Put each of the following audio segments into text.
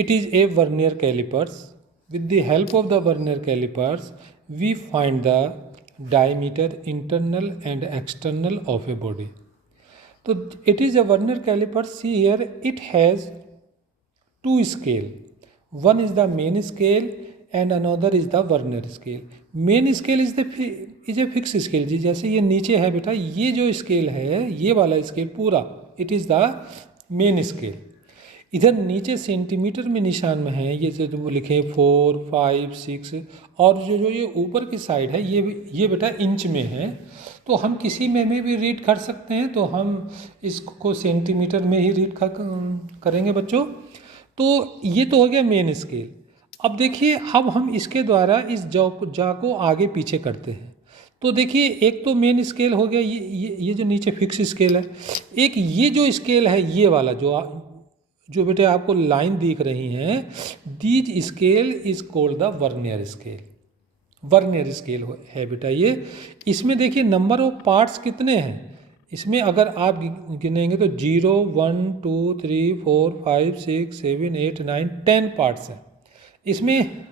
It is a vernier calipers. With the help of the vernier calipers, we find the diameter internal and external of a body. So it is a vernier caliper. See here, it has two scale. One is the main scale and another is the vernier scale. Main scale is a fix scale जी, जैसे ये नीचे है बेटा, ये जो scale है ये वाला स्केल पूरा it is the main scale. इधर नीचे सेंटीमीटर में निशान में है, ये जो लिखे 4, 5, 6, और जो ये ऊपर की साइड है ये बेटा इंच में है. तो हम किसी में भी रीड कर सकते हैं, तो हम इसको सेंटीमीटर में ही रीड करेंगे बच्चों. तो ये तो हो गया मेन स्केल. अब देखिए, अब हम इसके द्वारा इस जा को आगे पीछे करते हैं. तो देखिए, एक तो मेन स्केल हो गया, ये जो नीचे फिक्स स्केल है. एक ये जो स्केल है ये वाला जो बेटे आपको लाइन दिख रही हैं, these scale is called the vernier scale. Vernier scale है बेटा ये. इसमें देखिए नंबर ऑफ पार्ट्स कितने हैं. इसमें अगर आप गिनेंगे तो 0, 1, 2, 3, 4, 5, 6, 7, 8, 9, 10 पार्ट्स हैं. इसमें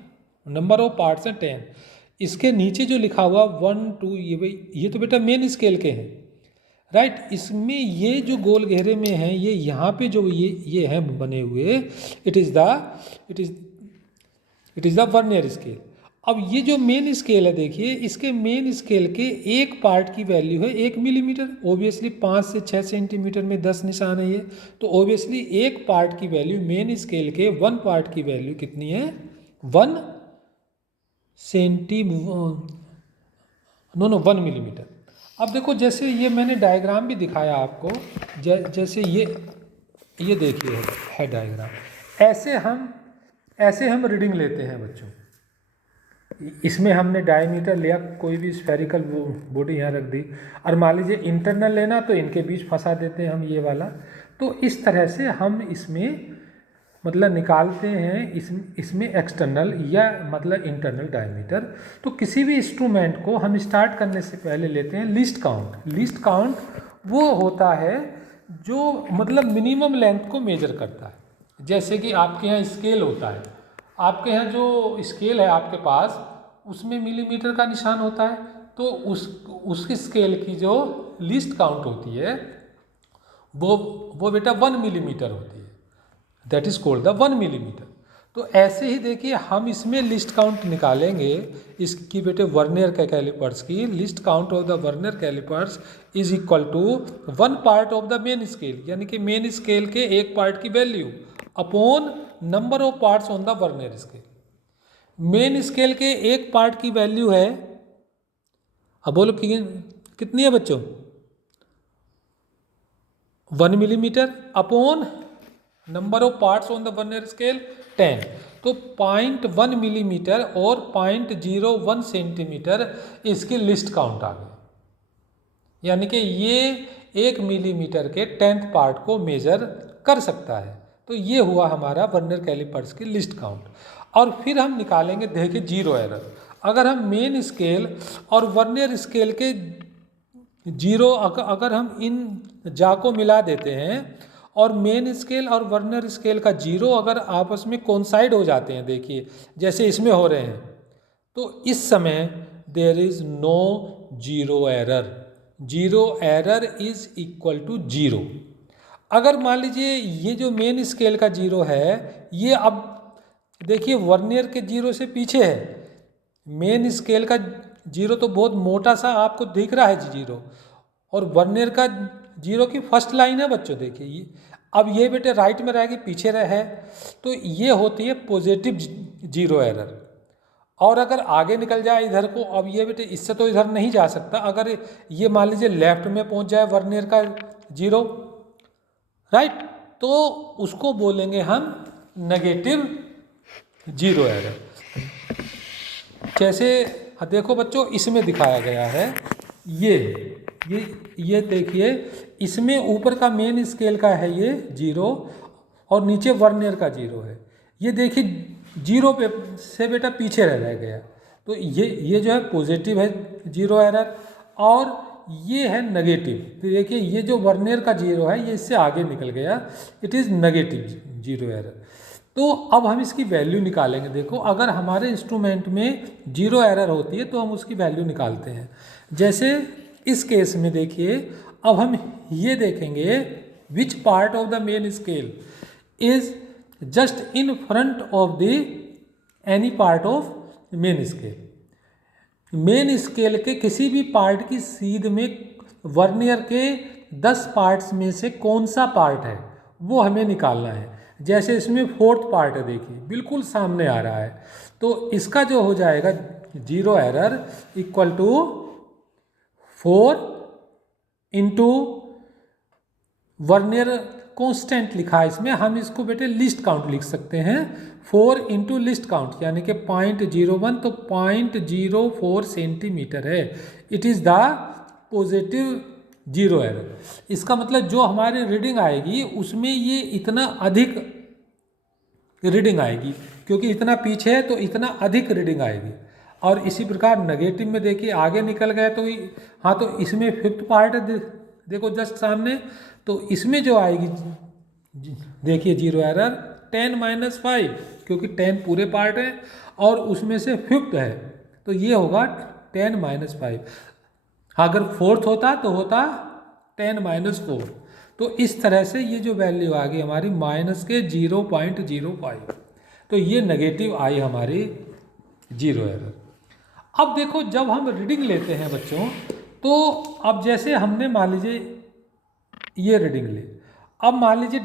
नंबर ऑफ पार्ट्स हैं 10. इसके नीचे जो लिखा हुआ 1, 2, ये तो बेटा मेन स्केल के हैं, राइट. इसमें ये जो गोल घेरे में हैं, ये यहाँ पे जो ये हैं बने हुए, it is the vernier scale. अब ये जो मेन स्केल है, देखिए इसके मेन स्केल के एक पार्ट की वैल्यू है 1 मिलीमीटर. ओबियसली 5 से 6 सेंटीमीटर में 10 निशान है ये, तो ओबियसली एक पार्ट की वैल्यू मेन स्केल के 1 पार्ट की वैल्यू कितनी है, 1 मिलीमीटर. अब देखो, जैसे ये मैंने डायग्राम भी दिखाया आपको, जैसे ये देखिए है डायग्राम. ऐसे हम रीडिंग लेते हैं बच्चों. इसमें हमने डायमीटर लिया, कोई भी स्फेरिकल बॉडी यहाँ रख दी, और मान लीजिए इंटरनल लेना तो इनके बीच फंसा देते हैं हम ये वाला. तो इस तरह से हम इसमें मतलब निकालते हैं इसमें एक्सटर्नल या मतलब इंटरनल डायमीटर. तो किसी भी इंस्ट्रूमेंट को हम स्टार्ट करने से पहले लेते हैं लीस्ट काउंट. लीस्ट काउंट वो होता है जो मतलब मिनिमम लेंथ को मेजर करता है. जैसे कि आपके यहाँ स्केल होता है, आपके यहाँ जो स्केल है आपके पास, उसमें मिलीमीटर का निशान होता है. तो उसकी स्केल की जो लीस्ट काउंट होती है वो बेटा 1 मिलीमीटर होती है. That is called the 1 millimetre. तो ऐसे ही देखिए, हम इसमें लिस्ट काउंट निकालेंगे इसकी बेटे वर्नियर कैलिपर्स की. Least count of the vernier callipers is equal to 1 part of the main scale, यानी कि मेन स्केल के एक पार्ट की value upon number of parts on the vernier scale. Main scale के एक पार्ट की value है, अब बोलो कितनी है बच्चों, 1 millimetre upon number of parts on the vernier scale 10. तो 0.1 मिलीमीटर और 0.01 सेंटीमीटर इसकी लिस्ट काउंट आ गई. यानी कि ये 1 मिलीमीटर के 10th पार्ट को मेजर कर सकता है. तो ये हुआ हमारा वर्नियर कैलिपर्स की लिस्ट काउंट. और फिर हम निकालेंगे, देखिए, जीरो एरर. अगर हम मेन स्केल और वर्नियर स्केल के जीरो, अगर हम इन जा को मिला देते हैं और मेन स्केल और वर्नियर स्केल का जीरो अगर आपस में कोइंसाइड हो जाते हैं, देखिए जैसे इसमें हो रहे हैं, तो इस समय there is no zero error. Zero error is equal to zero. अगर मान लीजिए ये जो मेन स्केल का जीरो है, ये अब देखिए वर्नियर के जीरो से पीछे है. मेन स्केल का जीरो तो बहुत मोटा सा आपको दिख रहा है जीरो, और वर्नियर का जीरो की फर्स्ट लाइन है बच्चों. देखिए ये, अब ये बेटे राइट में रहेगी, पीछे रहे, तो ये होती है पॉजिटिव जीरो एरर. और अगर आगे निकल जाए इधर को, अब ये बेटे इससे तो इधर नहीं जा सकता. अगर ये मान लीजिए लेफ्ट में पहुंच जाए वर्नियर का जीरो, राइट, तो उसको बोलेंगे हम नेगेटिव जीरो एरर. जैसे देखो बच्चों, इसमें दिखाया गया है, ये देखिए, इसमें ऊपर का मेन स्केल का है ये जीरो, और नीचे वर्नियर का जीरो है. ये देखिए जीरो पे से बेटा पीछे रह गया. तो ये जो है पॉजिटिव है जीरो एरर, और ये है नेगेटिव. तो देखिए ये जो वर्नियर का जीरो है ये इससे आगे निकल गया, it is negative zero error. तो अब हम इसकी वैल्यू निकालेंगे। देखो अगर हमारे इंस्ट्रूमेंट में 0 एरर होती है तो हम उसकी वैल्यू निकालते हैं। जैसे इस केस में देखिए, अब हम ये देखेंगे which part of the main scale is just in front of the any part of main scale. Main scale के किसी भी पार्ट की सीध में वर्नियर के 10 पार्ट्स में से कौन सा पार्ट है वो हमें निकालना है। जैसे इसमें 4th पार्ट है, देखिए बिल्कुल सामने आ रहा है, तो इसका जो हो जाएगा 0 error equal to 4 into vernier constant लिखा है इसमें, हम इसको बेटे लिस्ट काउंट लिख सकते हैं। 4 इंटू लिस्ट काउंट यानी कि 0.01, तो 0.04 सेंटीमीटर है। It is the positive 0 error. इसका मतलब जो हमारी रीडिंग आएगी उसमें ये इतना अधिक रीडिंग आएगी, क्योंकि इतना पीछे है तो इतना अधिक रीडिंग आएगी। और इसी प्रकार नेगेटिव में देखिए आगे निकल गए तो हाँ, तो इसमें 5th पार्ट है, देखो जस्ट सामने, तो इसमें जो आएगी देखिए 0 एरर 10-5, क्योंकि 10 पूरे पार्ट है और उसमें से 5th है, तो ये होगा 10-5। अगर 4th होता तो होता 10-4। तो इस तरह से ये जो वैल्यू आ गई हमारी माइनस के 0.05, तो ये नेगेटिव आई हमारी 0 एरर। अब देखो जब हम रीडिंग लेते हैं बच्चों, तो अब जैसे हमने मान लीजिए ये रीडिंग ले, अब मान लीजिए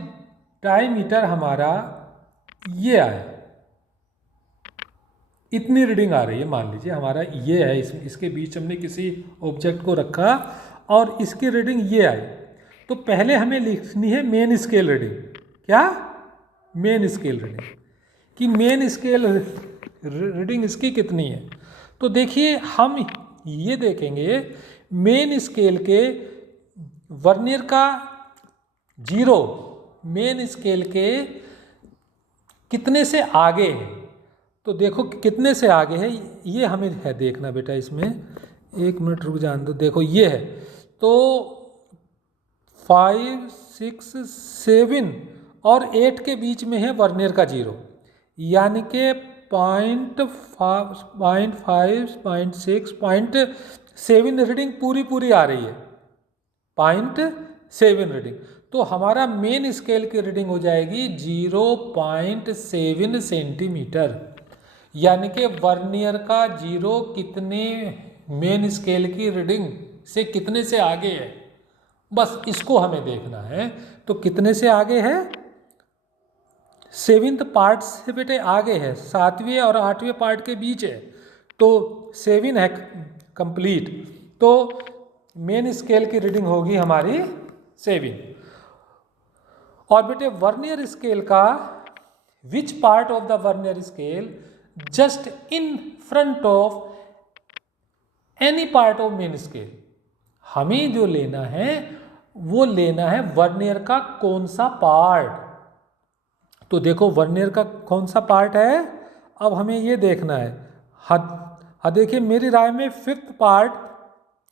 डायमीटर हमारा ये आया, इतनी रीडिंग आ रही है, मान लीजिए हमारा ये है, इसके बीच हमने किसी ऑब्जेक्ट को रखा और इसकी रीडिंग ये आई, तो पहले हमें लिखनी है मेन स्केल रीडिंग। क्या? मेन स्केल रीडिंग, कि मेन स्केल रीडिंग इसकी कितनी है। तो देखिए हम ये देखेंगे मेन स्केल के वर्नियर का 0 मेन स्केल के कितने से आगे है। तो देखो कितने से आगे है ये हमें है देखना बेटा। इसमें 1 मिनट रुक जान दो। देखो ये है, तो 5, 6, 7 और 8 के बीच में है वर्नियर का 0, यानी कि 0.5, 0.6, 0.7 रीडिंग पूरी आ रही है, 0.7 रीडिंग। तो हमारा मेन स्केल की रीडिंग हो जाएगी 0.7 सेंटीमीटर, यानी कि वर्नियर का 0 कितने मेन स्केल की रीडिंग से कितने से आगे है, बस इसको हमें देखना है। तो कितने से आगे है? 7th पार्ट से बेटे आगे है, 7वें और 8वें पार्ट के बीच है, तो 7 है कंप्लीट, तो मेन स्केल की रीडिंग होगी हमारी 7। और बेटे वर्नियर स्केल का which part of the vernier scale just in front of any part of main scale, हमें जो लेना है वो लेना है वर्नियर का कौन सा पार्ट। तो देखो वर्नियर का कौन सा पार्ट है, अब हमें ये देखना है। हाँ देखिए मेरी राय में 5th पार्ट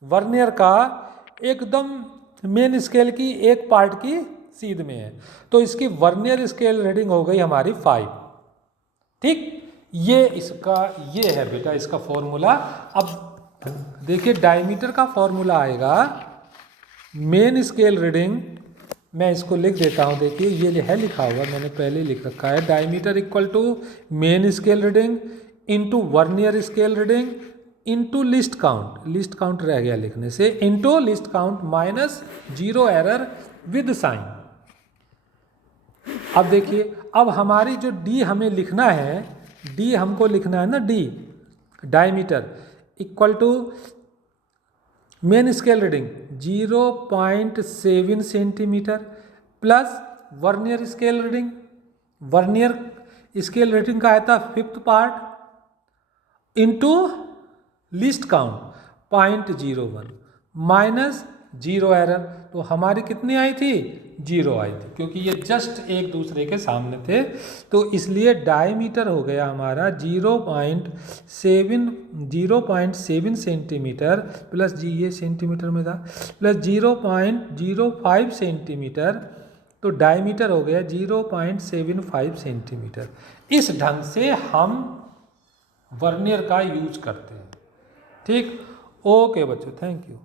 वर्नियर का एकदम मेन स्केल की एक पार्ट की सीध में है, तो इसकी वर्नियर स्केल रीडिंग हो गई हमारी 5। ठीक, ये इसका ये है बेटा इसका फॉर्मूला। अब देखिए डायमीटर का फॉर्मूला आएगा मेन स्केल रीडिंग, मैं इसको लिख देता हूँ। देखिए ये है लिखा हुआ, मैंने पहले लिख रखा है, diameter equal to main scale reading into vernier scale reading into least count रह गया लिखने से, into least count minus 0 error with sign. अब देखिए अब हमारी जो डी हमें लिखना है, डी हमको लिखना है ना, D diameter equal to main scale reading 0.7 centimetre plus vernier scale reading, vernier scale reading का आया था 5th part into least count 0.01 minus 0 error, तो हमारी कितनी आई थी? 0 आई थी, क्योंकि ये जस्ट एक दूसरे के सामने थे, तो इसलिए डायमीटर हो गया हमारा 0.7 सेंटीमीटर प्लस जी ये सेंटीमीटर में था, प्लस 0.05 सेंटीमीटर तो डायमीटर हो गया 0.75 सेंटीमीटर। इस ढंग से हम वर्नियर का यूज करते हैं। ठीक, ओके बच्चों, थैंक यू।